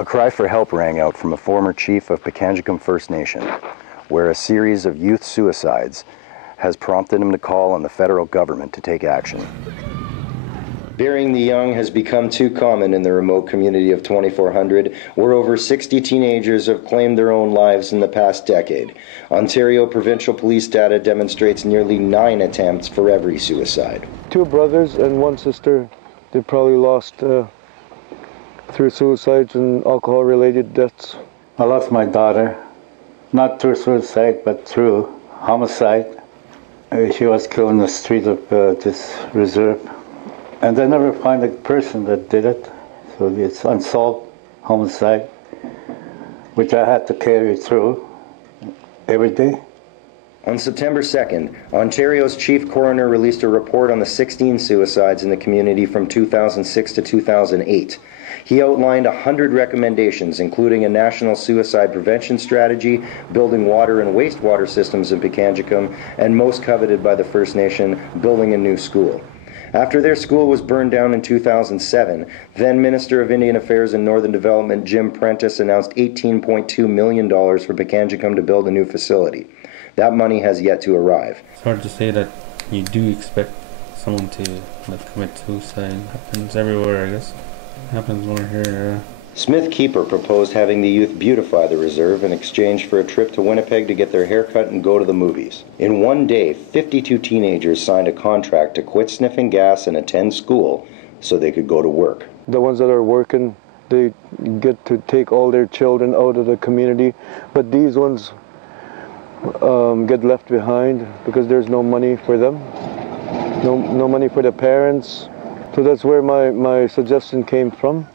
A cry for help rang out from a former chief of Pikangikum First Nation, where a series of youth suicides has prompted him to call on the federal government to take action. Burying the young has become too common in the remote community of 2400, where over 60 teenagers have claimed their own lives in the past decade. Ontario provincial police data demonstrates nearly 9 attempts for every suicide. 2 brothers and 1 sister, they probably lost through suicides and alcohol-related deaths. I lost my daughter, not through suicide, but through homicide. She was killed in the street of this reserve. And they never find the person that did it. So it's unsolved homicide, which I had to carry through every day. On September 2nd, Ontario's chief coroner released a report on the 16 suicides in the community from 2006 to 2008. He outlined 100 recommendations, including a national suicide prevention strategy, building water and wastewater systems in Pikangikum, and most coveted by the First Nation, building a new school. After their school was burned down in 2007, then Minister of Indian Affairs and Northern Development Jim Prentice announced $18.2 million for Pikangikum to build a new facility. That money has yet to arrive. It's hard to say that you do expect someone to commit suicide. It happens everywhere, I guess. It happens more here. Smith Keeper proposed having the youth beautify the reserve in exchange for a trip to Winnipeg to get their hair cut and go to the movies. In one day, 52 teenagers signed a contract to quit sniffing gas and attend school so they could go to work. The ones that are working, they get to take all their children out of the community, but these ones get left behind because there's no money for them, no money for the parents. So that's where my suggestion came from,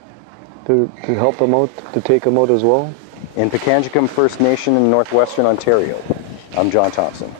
to help them out, to take them out as well. In Pikangikum First Nation in northwestern Ontario, I'm Jon Thompson.